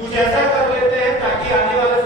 कुछ ऐसा कर लेते हैं ताकि आने वाले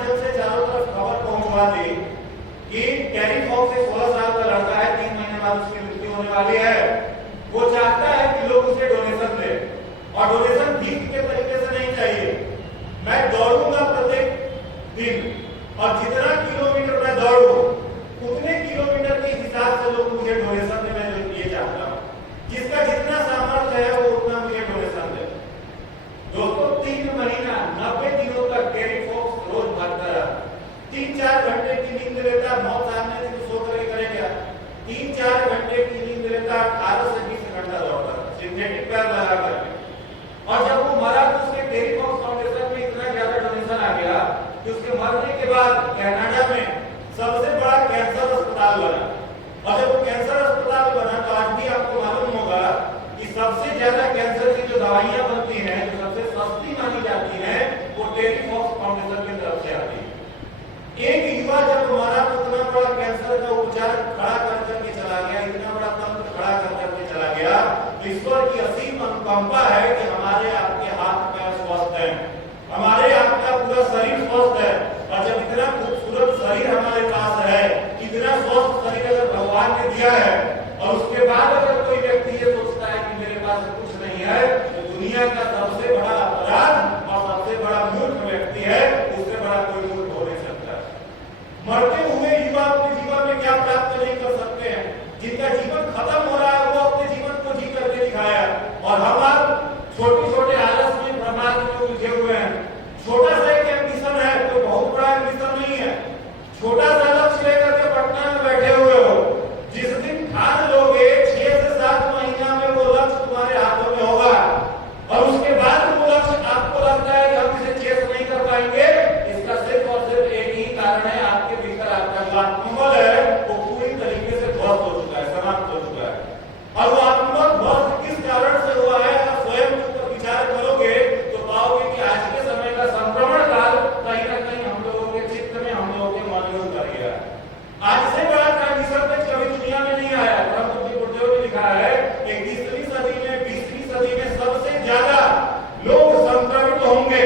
माध्यम से चारों तरफ खबर पहुंचवा दी कि कैरी फॉक्स एक 16 साल का लड़का है, 3 महीने बाद उसकी मृत्यु होने वाली है। वो चाहता है कि लोग उसे डोनेशन दें, और डोनेशन भीख के तरीके से नहीं चाहिए। मैं दौड़ूंगा प्रत्येक दिन, और जितना किलोमीटर मैं दौड़ूं उतने किलोमीटर के हिसाब से लोग मुझे डोनेशन दें। मैं ये चाहता हूं, जिसका जितना सामर्थ्य है वो उतना मुझे डोनेशन दे। दोस्तों 3 महीना 90 दिनों तक कैरी फॉक्स रोज भागता रहा। 3-4 घंटे की नींद लेता, मौत सामने थी तो सो करके करे क्या, 3-4 घंटे की नींद लेता, 18 से 20 घंटा दौड़ता, सिंथेटिक पैर लगा करके। और जब वो मरा तो उसके कैरी फॉक्स फाउंडेशन में इतना ज्यादा डोनेशन आ गया कि उसके मरने के बाद कनाडा में सबसे बड़ा कैंसर अस्पताल बना। और जब वो कैंसर अस्पताल बना तो आज भी आपको मालूम होगा कि सबसे ज्यादा कैंसर की जो दवाइयां बनती हैं, जो सबसे सस्ती मानी जाती हैं, वो कैरी फॉक्स फाउंडेशन की तरफ से आती है। एक युवा जब मरा तो इतना बड़ा कैंसर का उपचार खड़ा कर करके चला गया, इतना बड़ा तंत्र खड़ा कर करके चला गया। तो ईश्वर की असीम अनुकंपा है कि हमारे आपके हाथ पैर स्वस्थ हैं, हमारे आपका पूरा शरीर स्वस्थ है। और जब इतना खूबसूरत शरीर हमारे पास है, इतना स्वस्थ शरीर अगर भगवान ने दिया है, और उसके बाद अगर कोई व्यक्ति ये सोचता है कि मेरे पास कुछ नहीं है, तो दुनिया का सबसे बड़ा अपराध और सबसे बड़ा मूर्ख व्यक्ति है। उससे बड़ा कोई मूर्ख हो नहीं सकता। मरते हुए युवा अपने जीवन में क्या प्राप्त नहीं कर सकते हैं? जिनका जीवन खत्म हो रहा है वो अपने जीवन को जी करके दिखाया, और हम आप छोटे-छोटे आलस में प्रमाद में उलझे हुए हैं। छोटा सा एक एम्बिशन है, कोई बहुत बड़ा एम्बिशन नहीं है। छोटा सा लक्ष्य लेकर के पटना में बैठे हुए हो, जिस दिन ठान लोगे 6 से 7 महीना में वो लक्ष्य तुम्हारे हाथों में होगा, और उसके बाद वो लक्ष्य आपको लगता है कि हम इसे चेस नहीं कर पाएंगे। इसका सिर्फ और सिर्फ एक ही कारण है, आपके भीतर आपका जो आत्मबल है वो पूरी तरीके से ध्वस्त हो चुका है, समाप्त हो चुका है। और वो आत्मबल ध्वस्त किस कारण से हुआ है, अगर स्वयं के ऊपर विचार करोगे तो पाओगे कि आज के समय का संक्रमण काल कहीं ना कहीं हम लोगों के चित्त में, हम लोगों के मन में उतर गया। आज से बड़ा ट्रांजिशन कभी दुनिया में नहीं आया। ब्रह्मपुत्र गुरुदेव ने लिखा है 21वीं सदी में, 20वीं सदी में सबसे ज्यादा लोग संक्रमित होंगे।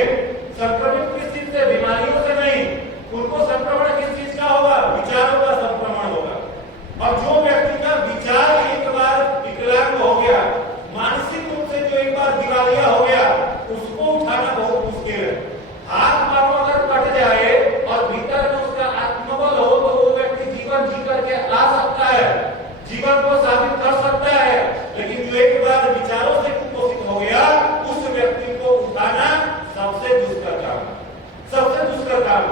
संक्रमित किस चीज से? बीमारियों से नहीं, उनको संक्रमण किस चीज का होगा? विचारों का संक्रमण होगा। और जो व्यक्ति का विचार एक बार विकलांग हो गया, मानसिक रूप से जो एक बार दिवालिया हो गया, उसको उठाना बहुत मुश्किल है। हाथ मारो अगर कट जाए और भीतर में उसका आत्मबल हो तो वो व्यक्ति जीवन जी करके आ सकता है, जीवन को साबित कर सकता है। लेकिन जो एक बार विचारों से कुपोषित हो गया, उस व्यक्ति को उठाना सबसे दुष्कर काम, सबसे दुष्कर काम।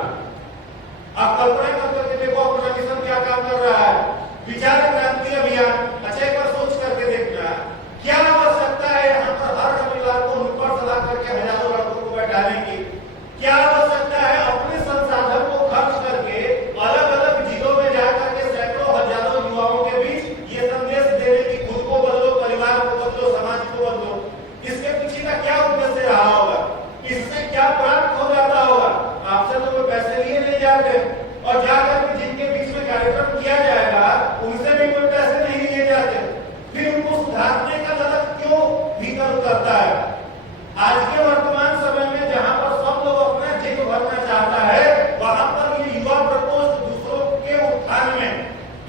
आप कल्पना करके देखो अपना मिशन क्या काम कर रहा है। विचार क्रांति अभियान, अच्छा एक बार सोच करके देखना, क्या आवश्यकता है यहाँ पर हर रविवार को नुक्कड़ सभा करके हजारों लड़कों को बैठाने की? क्या आवश्यकता है अपने संसाधन को खर्च करके अलग अलग जिलों में जाकर के सैकड़ों हजारों युवाओं के बीच ये संदेश देने की, खुद को बदलो, परिवार को बदलो, समाज को बदलो? इसके पीछे का क्या उद्देश्य रहा होगा? इससे क्या प्राप्त हो जाता होगा? आपसे तो कोई पैसे लिए नहीं जाते, और जाकर के जिनके बीच में कार्यक्रम किया जाएगा उनसे भी कोई पैसे नहीं लिए जाते। फिर उनको सुधारने का ललक क्यों भीतर उतरता है? आज के वर्तमान समय में जहां पर सब लोग अपना जिद भरना चाहता है, वहां पर ये युवा प्रकोष्ठ दूसरों के उत्थान में,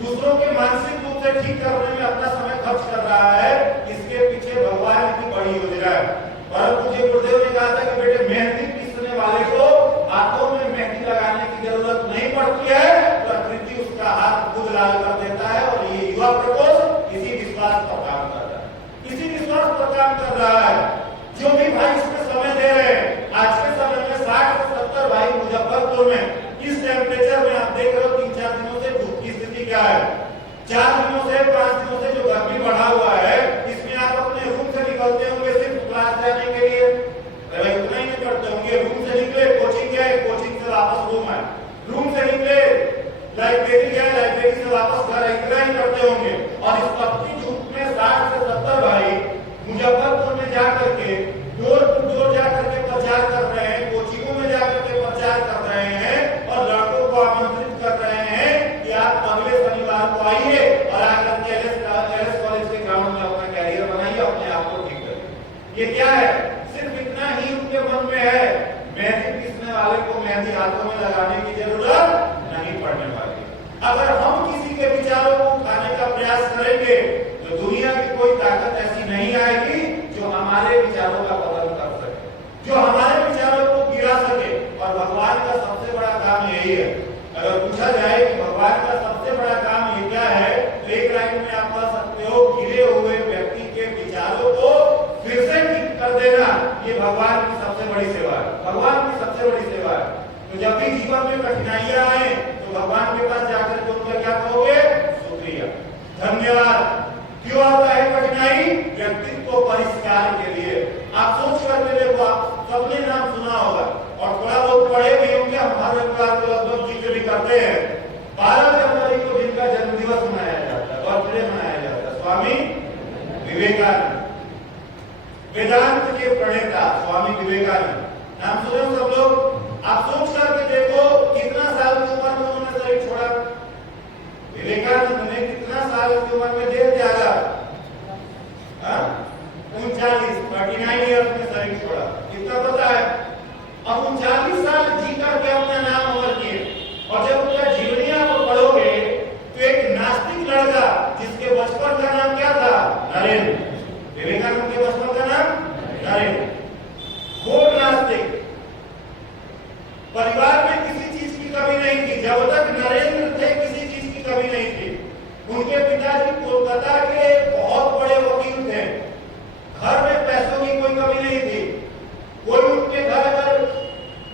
दूसरों के मानसिक रूप से ठीक करने में अपना समय खर्च कर रहा है। इसके पीछे भगवान की बड़ी योजना है। परम पूज्य गुरुदेव ने कहा था कि बेटे, मेहंदी पीसने वाले को हाथों में मेहंदी लगाने की जरूरत नहीं पड़ती है, प्रकृति उसका हाथ खुद लाल कर देता है। और ये युवा प्रकोष्ठ इसी विश्वास पर काम कर रहा है, इसी विश्वास पर काम कर रहा है। जो भी भाई इसमें समय दे रहे हैं, आज के समय में 60 से 70 भाई मुजफ्फरपुर में इस टेम्परेचर में आप देख रहे हो 3-4 दिनों से धूप की स्थिति क्या है। 4 दिनों से, 5 दिनों से जो गर्मी बढ़ा हुआ है, इसमें आप अपने रूम से निकलते होंगे सिर्फ क्लास जाने के लिए, उतना ही नहीं करते होंगे। रूम से निकले कोचिंग गए, कोचिंग से वापस रूम आए, रूम से निकले लाइब्रेरी गए, लाइब्रेरी से वापस घर, इतना ही करते होंगे। और इस तपती धूप में 60 से 70 भाई मुजफ्फरपुर में जाकर के डोर टू डोर जाकर के प्रचार कर रहे हैं, कोचिंगों में जाकर के प्रचार कर रहे हैं, और लड़कों को आमंत्रित कर रहे हैं कि आप अगले शनिवार को आइए और आकर के एलएस कॉलेज के ग्राउंड में अपना कैरियर बनाइए, अपने आप को ठीक करिए। ये क्या है? सिर्फ इतना ही उनके मन में है। मेहंदी पीसने वाले को मेहंदी हाथों में लगाने की जरूरत नहीं पड़ने वाली। अगर हम किसी के विचारों को उठाने का प्रयास करेंगे तो दुनिया की कोई ताकत ऐसी नहीं आएगी जो हमारे विचारों का पतन कर सके, जो हमारे विचारों को गिरा सके। और भगवान का सबसे बड़ा काम यही है। अगर पूछा जाए कि भगवान का सबसे बड़ा काम ये क्या है, तो एक लाइन में आप कह सकते हो, गिरे हुए व्यक्ति के विचारों को फिर से ठीक कर देना। ये भगवान की सबसे बड़ी सेवा है, भगवान की सबसे बड़ी सेवा है। तो जब भी जीवन में कठिनाइयां आए तो भगवान के पास जाकर के उनका क्या कहोगे? शुक्रिया, धन्यवाद। क्यों आता है कठिनाई? व्यक्तित्व परिष्कार के लिए। आप सोच करके देखो, आप सबने नाम सुना होगा और थोड़ा बहुत पढ़े भी होंगे। हम हर रविवार को लगभग जिक्र भी करते हैं। 12 जनवरी को जिनका जन्मदिवस मनाया जाता है, बर्थडे मनाया जाता है, स्वामी विवेकानंद, वेदांत के प्रणेता स्वामी विवेकानंद। नाम सुने हो सब लोग? आप सोच करके देखो, कितना साल की उम्र में उन्होंने शरीर छोड़ा? विवेकानंद ने कितना साल की उम्र में देह त्यागा? 39 ईयर्स में शरीर छोड़ा। कितना पता है? अब 39 साल जी करके अपना नाम अमर किए। और जब उनका जीवनी आप पढ़ोगे तो एक नास्तिक लड़का जिसके बचपन का नाम क्या था? नरेंद्र। विवेकानंद के बचपन का नाम नरेंद्र। घोर नास्तिक, परिवार में किसी चीज की कमी नहीं थी। जब तक नरेंद्र थे किसी चीज की कमी नहीं थी। उनके पिताजी कोलकाता के बहुत बड़े वकील थे। घर में पैसों की कोई कमी नहीं थी। कोई उनके घर अगर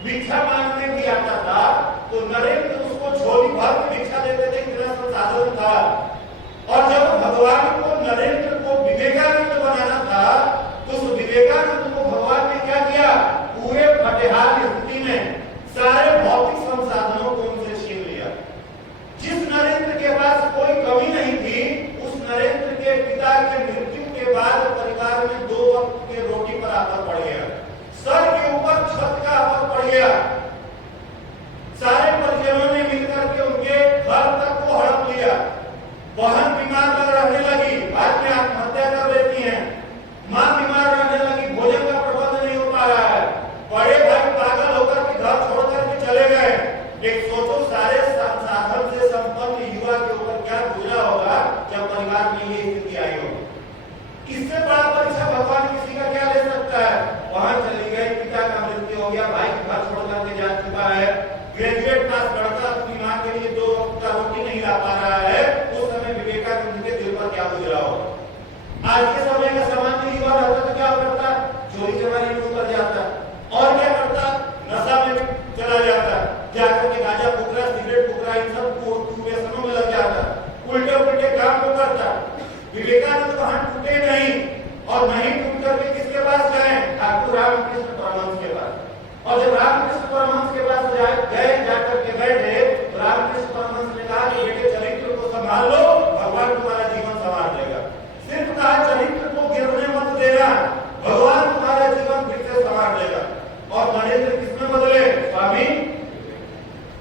भिक्षा मांगने भी आता था तो नरेंद्र उसको झोली भर के भिक्षा देते थे, इतना संसाधन था। और जब भगवान को नरेंद्र को विवेकानंद बनाना था तो उस विवेकानंद को भगवान ने क्या किया? पूरे फटेहाल स्थिति में सारे भौतिक संसाधनों को उनसे छीन लिया। जिस नरेंद्र के पास कोई कमी नहीं थी, उस नरेंद्र के पिता के मृत्यु के बाद परिवार में 2 वक्त के रोटी पर आफत पड़ गया, सर के ऊपर छत का आफत पड़ गया। सारे परिजनों ने मिलकर के उनके घर तक को हड़प लिया। बहन बीमार रहने लगी, बाद में आत्महत्या कर लेती हैं। मां बीमार रहने लगी, भोजन का प्रबंध नहीं हो पा रहा है। बड़े भाई पागल होकर के घर छोड़कर के चले गए। एक सोचो, सारे संसाधन से संपन्न युवा के ऊपर क्या गुजरा होगा जब परिवार में ये स्थिति आई होगी। इससे बड़ा परीक्षा भगवान किसी का क्या ले सकता है? वहां चली गई, पिता का मृत्यु हो गया, भाई घर छोड़कर के जा चुका है। ग्रेजुएट पास लड़का अपनी मां के लिए 2 वक्त का रोटी नहीं ला पा रहा है। उस समय विवेकानंद के दिल पर क्या गुजरा होगा? आज के समय का सामान्य युवा रहता तो क्या करता? चोरी चमारी में उतर जाता और क्या करता? नशा में चला जाता, जाकर के गांजा फूकरा, सिगरेट फूकरा, इन सब व्यसनों में लग जाता, उल्टे उल्टे काम को करता। विवेकानंद वहां टूटे नहीं, और नहीं टूट करके किसके पास गए? ठाकुर रामकृष्ण परमहंस के पास। और जब रामकृष्ण परमहंस के पास गए, जाकर के बैठे, तो रामकृष्ण परमहंस ने कहा कि बेटे चरित्र को संभाल लो, भगवान तुम्हारा जीवन संभाल देगा। सिर्फ कहा चरित्र को गिरने मत देना, भगवान तुम्हारा जीवन फिर से संभाल देगा। और नरेंद्र किसमें बदले?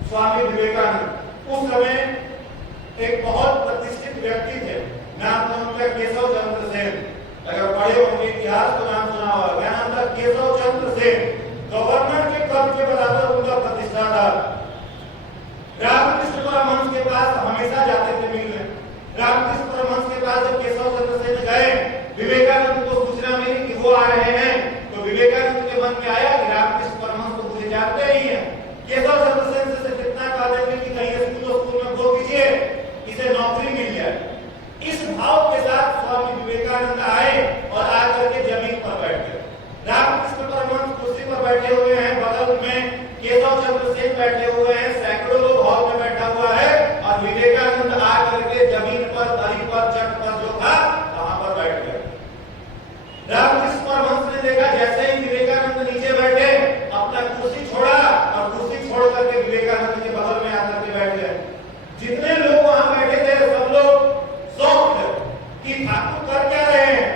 स्वामी विवेकानंद। उस समय एक बहुत प्रतिष्ठित व्यक्ति थे, नाम था उनका केशव चंद्र सेन। अगर पढ़े होंगे इतिहास तो नाम सुना होगा। क्या नाम था? केशव चंद्र सेन। गवर्नर के पद के बराबर उनका प्रतिष्ठा था। रामकृष्ण परमहंस के पास हमेशा जाते थे मिलने। रामकृष्ण परमहंस के पास जब केशव चंद्र सेन गए, विवेकानंद को सूचना मिली कि वो आ रहे हैं, तो विवेकानंद के मन में आया कि रामकृष्ण परमहंस को मुझे जानते ही हैं। केशव चंद्र सेन से कितना कहा देंगे कि कहीं स्कूल में बोल दीजिए, इसे नौकरी मिल जाए। इस भाव के साथ स्वामी विवेकानंद आए और आकर के जमीन पर बैठ गए। रामकृष्ण परमहंस कुर्सी पर बैठे हुए हैं, बगल में केशव चंद्र सेन बैठे हुए हैं, सैकड़ों लोग हॉल में बैठा हुआ है, और विवेकानंद आकर के जमीन पर, दरी पर, चट पर जो था वहां पर बैठ गए। रामकृष्ण परमहंस ने देखा, जैसे ही विवेकानंद नीचे बैठे, अपना कुर्सी छोड़ा और कुर्सी छोड़ करके विवेकानंद के बगल में आकर के बैठ गए। जितने लोग वहां बैठे थे सब लोग शॉक्ड कि ठाकुर कर क्या रहे हैं?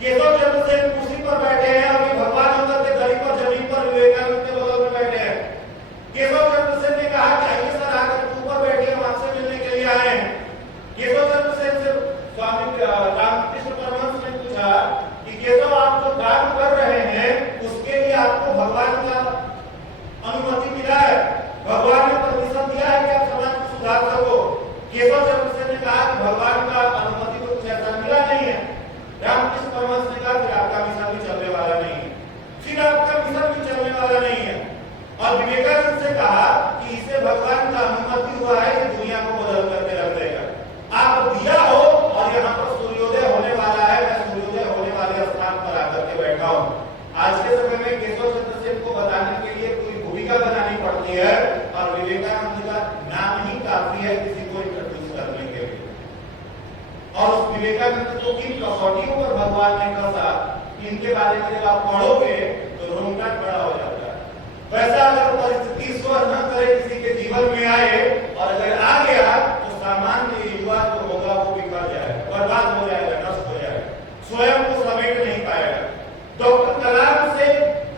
केशव चंद्र सेन कुर्सी पर बैठे हैं और ये भगवान होकर के दरी पर, जमीन पर विवेकानंद के बगल में बैठे हैं। केशव चंद्र सेन ने कहा कि आइए सर, आकर ऊपर बैठिए, हम आपसे मिलने के लिए आए हैं। केशव चंद्र सेन से स्वामी रामकृष्ण परमहंस ने पूछा कि केशव, आप जो काम कर रहे हैं उसके लिए आपको भगवान का उससे कहा कि इसे भगवान का अनुमति हुआ है कि दुनिया को बदल करके रख देगा। आप दिया हो और यहाँ पर सूर्योदय होने वाला है, मैं सूर्योदय होने वाले स्थान पर आकर के बैठा हूँ। आज के समय में केशव चंद्र सेन को बताने के लिए पूरी भूमिका बनानी पड़ती है और विवेकानंद का नाम ही काफी है किसी को इंट्रोड्यूस करने के लिए। और उस विवेकानंद को किन कसौटियों पर भगवान ने कसा, इनके बारे में जब आप पढ़ोगे तो रोंगटा खड़ा हो जाता है। वैसा अगर परिस्थिति ईश्वर न करे किसी के जीवन में आए और अगर आ गया तो सामान्य युवा जो होगा वो बिखर जाएगा, बर्बाद हो जाएगा, नष्ट हो जाएगा, स्वयं को समेट नहीं पाएगा। डॉक्टर कलाम से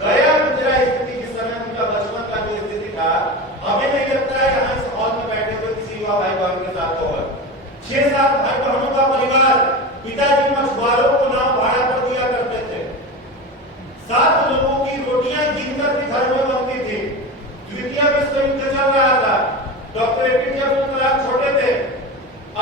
गया गुजरा स्थिति जिस समय उनका बचपन का जो स्थिति था, हमें नहीं लगता है यहाँ इस हॉल में बैठे हुए किसी युवा भाई बहन के साथ होगा। 6-7 भाई बहनों का परिवार, पिताजी मछुआरों को नाव भाड़ा पर दिया करते थे। 7 लोगों की रोटियां गिनकर के घर में बनती थी। द्वितीय विश्व युद्ध चल रहा था। डॉक्टर एपीजे अब्दुल कलाम छोटे थे,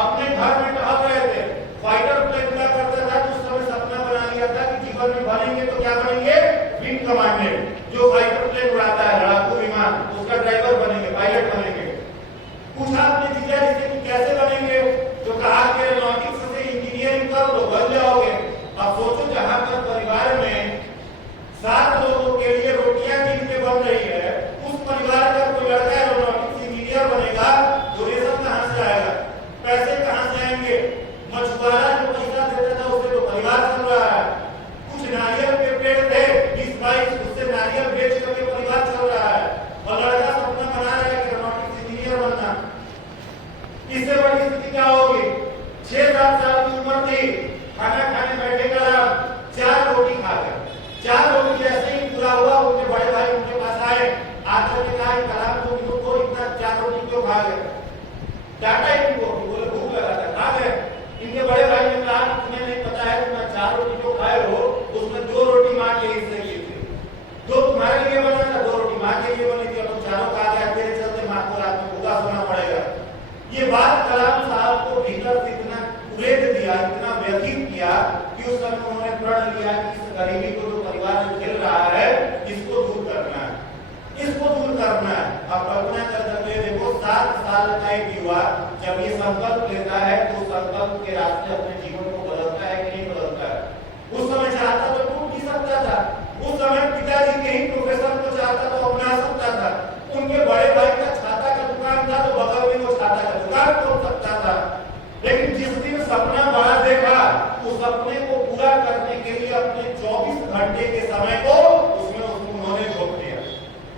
अपने घर में टहल रहे थे, फाइटर प्लेन उड़ा करता था। उस समय सपना बना लिया था कि जीवन में बनेंगे तो क्या बनेंगे, विंग कमांडेंट। जो फाइटर प्लेन उड़ाता है, लड़ाकू विमान, उसका ड्राइवर बनेंगे, पायलट बनेंगे। पूछा अपने जीजा जी से कि कैसे बनेंगे, तो कहा कि एरोनॉटिक्स से इंजीनियरिंग कर लो, बन जाओगे। अब सोचो जहां पर परिवार में 7 लोगों के लिए रोटियां गिन के बन रही है, उस परिवार का कोई लड़का एरोनॉटिक्स इंजीनियर बनेगा, डोनेशन कहां से आएगा, पैसे कहां से आएंगे? मछुआरा जो पैसा देता था उससे तो परिवार चल रहा है। कुछ नारियल के पेड़ थे 20-22, उससे नारियल बेच करके परिवार चल रहा है। और लड़का सपना बना रहा है कि एरोनॉटिक्स इंजीनियर बनना। इससे बड़ी स्थिति क्या होगी? 6-7 साल की उम्र थी, खाना खाने बैठेगा, 4 रोटी खाकर, 4 रोटी जैसे ही पूरा हुआ, उनके बड़े भाई उनके पास आए, आकर के कहा कलाम तुम को इतना 4 रोटी क्यों खा गए? डांटा इनको, बोले भूख लगा था, खा गए। इनके बड़े भाई ने कहा तुम्हें नहीं पता है तुम 4 रोटी जो खाए हो उसमें 2 रोटी मां के हिस्से की थी, 2 तुम्हारे लिए बना था, 2 रोटी मां के लिए बनी थी, और तुम चारों खा गए, तेरे चलते मां को रात में भूखा सोना पड़ेगा। ये बात कलाम साहब को भीतर से इतना उड़ेद दिया, इतना व्यथित किया कि उस समय उन्होंने प्रण लिया कि इस गरीबी को जो परिवार में झेल रहा है इसको दूर करना है, इसको दूर करना है। अब कल्पना कर सकते हैं, देखो 7 साल का एक युवा जब ये संकल्प लेता है तो संकल्प के रास्ते अपने जीवन को बदलता है कि नहीं बदलता है? उस समय चाहता तो टूट भी सकता था, उस समय पिताजी के ही प्रोफेसर को चाहता तो अपना सकता था, उनके बड़े भाई का छाता का दुकान था तो बगल में वो छाता का दुकान खोल सकता था। लेकिन जिस दिन सपना बड़ा देखा, उस सपने को पूरा करने के लिए अपने 24 घंटे के समय को उसमें उन्होंने झोंक दिया,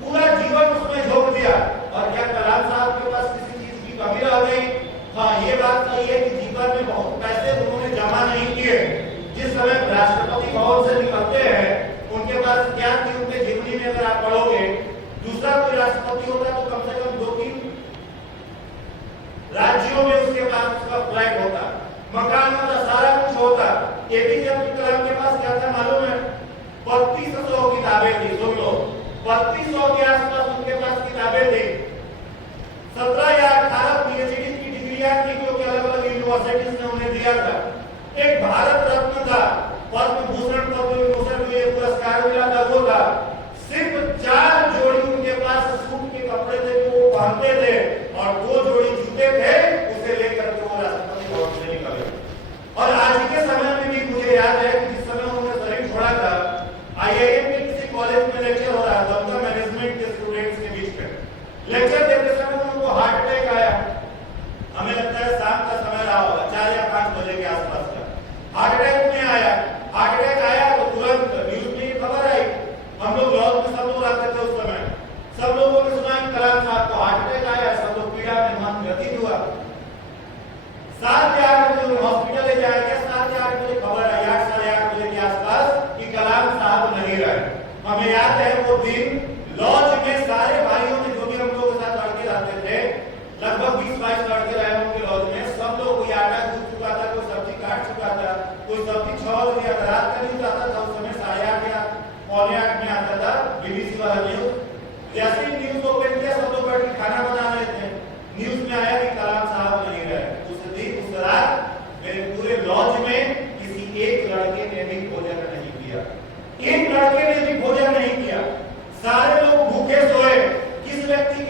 पूरा जीवन उसमें झोंक दिया। और क्या कलाम साहब के पास किसी चीज की कमी रह गई? हाँ, ये बात सही है कि जीवन में बहुत पैसे उन्होंने जमा नहीं किए। जिस समय राष्ट्रपति भवन से निकलते हैं, उनके पास क्या थी उनके जीवनी में अगर आप पढ़ोगे, दूसरा कोई राष्ट्रपति होता तो कम से कम 2-3 राज्यों में उसके पास उसका फ्लैट होता, मकान होता, सारा कुछ होता। एपीजे अब्दुल कलाम के पास क्या था मालूम है? 3200 किताबें थी। सुन लो, 3200 के आसपास उनके पास किताबें थी। 17 या 18 पीएचडी की डिग्रियां थी जो कि अलग-अलग यूनिवर्सिटीज ने उन्हें दिया था। एक भारत रत्न था, पद्म भूषण, पद्म विभूषण के पुरस्कार मिला था, वो था। सिर्फ 4 जोड़ी उनके पास सूट के कपड़े थे जो वो पहनते थे, और 2 जोड़ी जूते थे, उसे लेकर के वो राष्ट्रपति भवन से निकले। और आज के समय में भी मुझे याद है कि जिस समय उन्होंने शरीर छोड़ा था, आईआईएम के किसी कॉलेज में लेक्चर हो रहा था, उनका मैनेजमेंट के स्टूडेंट्स के बीच में लेक्चर देते समय उनको हार्ट अटैक आया। हमें लगता है शाम का समय रहा होगा, 4 या 5 बजे के आसपास का। हार्ट अटैक में आया, हार्ट अटैक आया तो तुरंत न्यूज में खबर आई। हम लोग लॉज में सब लोग आते थे उस समय, सब लोगों ने सुना कि कलाम साहब को हार्ट अटैक आया, सब लोग पीड़ा में मन व्यथित हुआ। 7 या 8 बजे हॉस्पिटल ले जाया गया। 7 या 8 बजे खबर आई, 8 साढ़े 8 बजे के आसपास कि कलाम साहब नहीं रहे। हमें याद है वो दिन लॉज में सारे भाइयों ने जो भी हम लोगों के साथ लड़के रहते थे, लगभग 20-22 लड़के रहे होंगे लॉज में। सब लोग कोई आटा गूंथ चुका था, कोई सब्जी काट चुका था, कोई सब्जी 6 बजे रात का न्यूज आता था, उस समय 8:30 या 7:45 में आता था बीबीसी वाला न्यूज। जैसे ही न्यूज ओपन किया, सब लोग बैठ के खाना बना रहे थे। न्यूज में आया कि कलाम साहब नहीं रहे। उस दिन उस रात मेरे पूरे लॉज में किसी एक लड़के ने भी भोजन नहीं किया, एक लड़के ने भी भोजन नहीं किया। सारे लोग भूखे सोए। किस व्यक्ति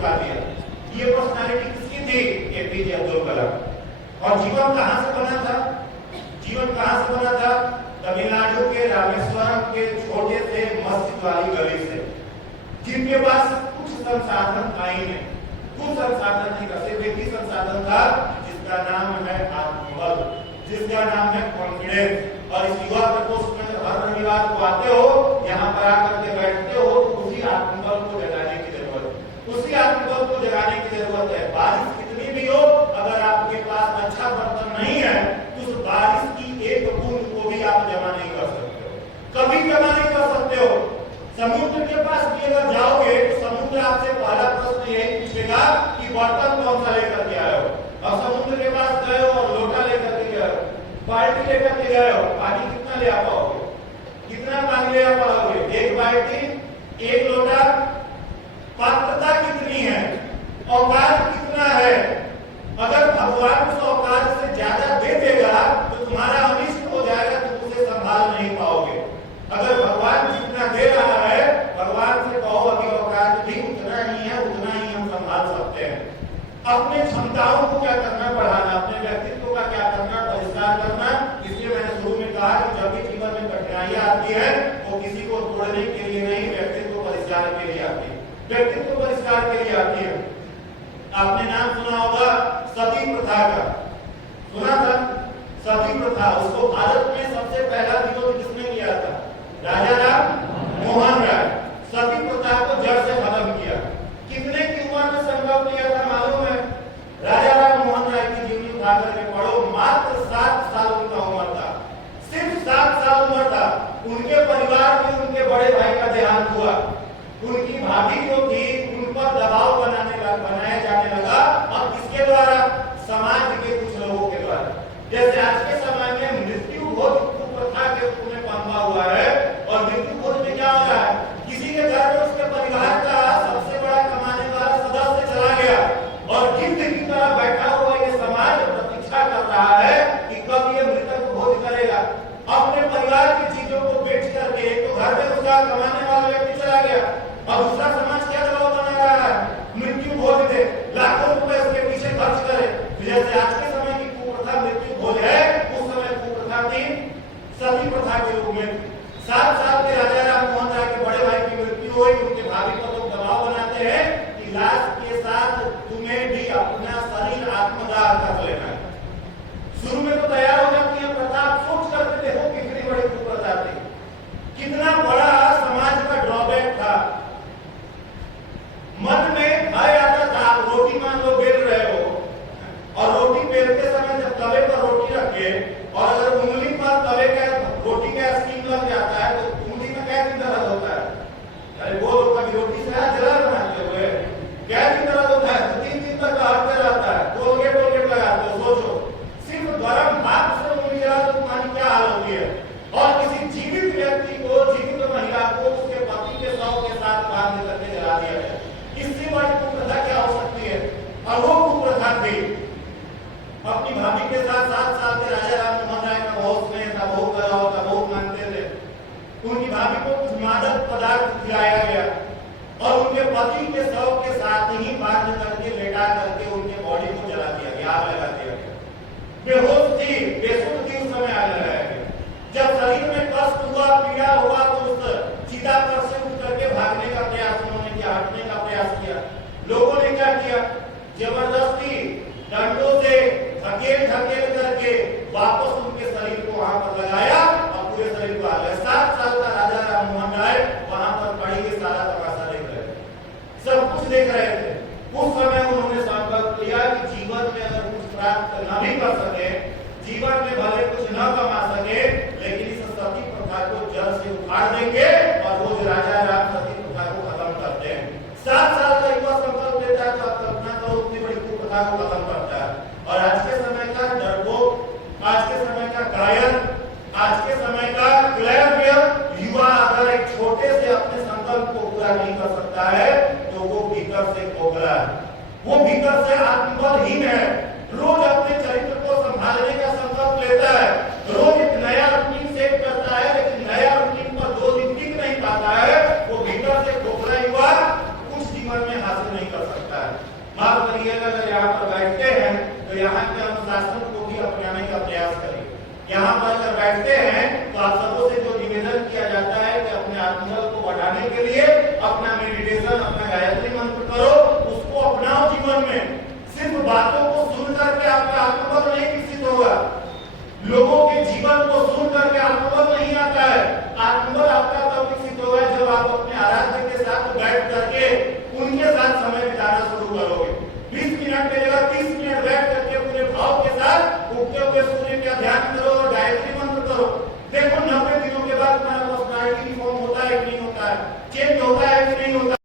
उठा दिया। ये पर्सनालिटी किसकी थी? एपीजे अब्दुल कलाम। और जीवन कहां से बना था? जीवन कहां से बना था? तमिलनाडु के रामेश्वरम के छोटे से मस्जिद वाली गली से, जिनके पास कुछ संसाधन था ही नहीं, कुछ संसाधन नहीं था, सिर्फ एक ही संसाधन था जिसका नाम है आत्मबल, जिसका नाम है कॉन्फिडेंस। और इस युवा प्रकोष्ठ में हर रविवार को आते हो, यहाँ पर आकर के बैठते हो, तो उसी आत्मबल को जगाने की जरूरत है, उसी आत्मबल को जगाने की जरूरत है। बारिश कितनी भी हो, अगर आपके पास अच्छा बर्तन नहीं है तो उस बारिश की एक बूंद को भी आप जमा नहीं कर सकते हो, कभी जमा नहीं कर सकते हो। समुद्र के पास भी अगर जाओगे तो समुद्र आपसे पहला प्रश्न यही पूछेगा कि बर्तन कौन सा लेकर के आए हो। अब समुद्र के पास गए हो और लोटा लेकर के गए हो, बाल्टी लेकर के गए हो, पानी कितना ले आ पाओगे? कितना पानी ले आ पाओगे? एक बाल्टी, एक लोटा। पात्रता कितनी है? औकात कितना है? अगर भगवान उस औकात से ज्यादा दे देगा तो तुम्हारा अनिष्ट हो जाएगा, तुम उसे संभाल नहीं पाओगे। अगर भगवान जितना दे रहा है, भगवान से कहो अभी औकात भी उतना ही है, उतना ही हम संभाल सकते हैं। अपने क्षमताओं को क्या करना, बढ़ाना, अपने व्यक्तित्व का क्या करना, परिष्कार करना। इसलिए मैंने शुरू में कहा कि जब भी जीवन में कठिनाइयां आती है वो किसी को तोड़ने के लिए नहीं, व्यक्तित्व परिष्कार के लिए आती है, व्यक्तित्व परिष्कार के लिए आती है। आपने नाम सुना होगा सती प्रथा का, सुना था? सती प्रथा, उसको भारत में सबसे पहला विरोध किसने किया था? राजा राम मोहन राय। सती प्रथा को जड़ से खत्म किया। कितने की उम्र में संकल्प लिया था मालूम है? राजा राम मोहन राय की जीवनी उठा करके पढ़ो, मात्र 7 साल उनका उम्र था, सिर्फ 7 साल उम्र था। उनके परिवार में उनके बड़े भाई का देहांत हुआ। उनकी भाभी जो थी उन पर दबाव बनाया जाने लगा, और किसके द्वारा? समाज के कुछ लोगों के द्वारा। जैसे आज के समय में मृत्यु भोज प्रथा के रूप में पनपा हुआ है, और मृत्यु भोज में क्या हो रहा है? किसी के घर में उसके परिवार का सबसे बड़ा कमाने वाला सदस्य चला गया, और गिद्ध की तरह बैठा हुआ ये समाज प्रतीक्षा कर रहा है कि कब ये मृतक भोज करेगा। अपने परिवार की चीजों को बेच करके, एक तो घर में उसका कमाने वाला व्यक्ति चला गया, और दूसरा समाज क्या दबाव बना रहा है? मृत्यु भोज दे, लाखों रुपए उसके पीछे खर्च करे। जैसे आज के समय की कुप्रथा मृत्यु भोज है, उस समय कुप्रथा थी सती प्रथा के रूप में। 7 साल के राजा राम मोहन राय के बड़े भाई की मृत्यु हुई, उनके भाभी पर लोग दबाव बनाते हैं कि लाश के साथ तुम्हें भी अपना शरीर आत्मदाह कर लेना है। शुरू में तो तैयार हो जाती है प्रथा, सोच करके देखो कितनी बड़ी कुप्रथा थी, कितना बड़ा समाज का ड्रॉबैक था। मन में भय आता था। आप रोटी मान लो बेल रहे हो, और रोटी बेलते समय जब तवे पर रोटी रखे, और अगर उंगली पर तवे का रोटी का स्टीम लग जाता है तो उंगली में क्या दिन दर्द होता है? अरे बोलो, कभी रोटी से हाथ जला बनाते हुए क्या दिन दर्द होता है? 2-3 दिन तक हटते रहता है, कोलगेट लगाते हो। सोचो, सिर्फ गर्म हाथ से उंगली जला तो तुम्हारी क्या हाल होती है? और किसी जीवित व्यक्ति को, जीवित महिला को उसके पति के शव के साथ बांध करके जला दिया गया। इससे बड़ी कुप्रथा क्या हो सकती है? और वो कुप्रथा थी अपनी भाभी के साथ 7 साल के राजा राम मोहन राय का बहुत स्नेह था, बहुत लगाव था, बहुत मानते थे। उनकी भाभी को कुछ मादक पदार्थ खिलाया गया, और उनके पति के शव के साथ ही बांध करके, लेटा करके उनके बॉडी को जला दिया गया, आग लगा दिया गया। बेहोश थी, बेसुध थी, उस समय आग लगाया गया। जब शरीर में कष्ट हुआ, पीड़ा हुआ, तो उस चिता पर से उठ करके भागने का प्रयास उन्होंने किया, हटने का प्रयास किया। लोगों ने क्या किया? जबरदस्ती डंडों से धकेल करके वापस उनके शरीर को वहां पर लगाया, और पूरे शरीर को आ गया। 7 साल का राजा राम मोहन राय वहां पर खड़ी के सारा तमाशा देख रहे थे, सब कुछ देख रहे थे। उस समय उन्होंने संकल्प लिया कि जीवन में अगर कुछ प्राप्त न भी कर सके, जीवन में भले कुछ न कमा सके, लेकिन इस सती प्रथा को जड़ से उखाड़ देंगे, और रोज राजा राम सती प्रथा को खत्म करते हैं। 7 साल का युवा संकल्प लेता है, तो आप कल्पना करो उतनी बड़ी कुप्रथा को खत्म करता है। और आज के समय का डरपोक, आज के समय का कायर, आज के समय का क्लेवर युवा अगर एक छोटे से अपने संकल्प को पूरा नहीं कर सकता है, तो वो भीतर से खोखला है, वो भीतर से आत्मबलहीन है। रोज अपने चरित्र को संभालने का संकल्प लेता है, रोज एक नया रूटीन सेट करता है, लेकिन नया रूटीन पर 2 दिन टिक नहीं पाता है, वो भीतर से खोखला युवा कुछ जीवन में हासिल नहीं कर सकता करिएगा, अगर यहाँ पर बैठते हैं तो यहाँ के अनुशासन को भी अपनाने का प्रयास करिए। यहाँ पर अगर बैठते हैं तो आप सबों से जो निवेदन किया जाता है कि अपने आत्मबल को बढ़ाने के लिए अपना मेडिटेशन, अपना गायत्री मंत्र करो, उसको अपनाओ जीवन में। सिर्फ बातों को सुन करके आपका आत्मबल नहीं विकसित होगा, लोगों के जीवन को सुन करके आत्मबल नहीं आता है। आत्मबल आपका तब विकसित होगा जब आप अपने आराध्य के साथ बैठ करके उनके साथ समय बिताना शुरू करोगे। 20 मिनट की जगह 30 मिनट बैठ करके पूरे भाव के साथ उगते हुए सूर्य का ध्यान करो और गायत्री मंत्र करो। देखो 90 दिनों के बाद तुम्हारा पर्सनालिटी फॉर्म होता है कि नहीं होता है, चेंज होता है कि नहीं होता है।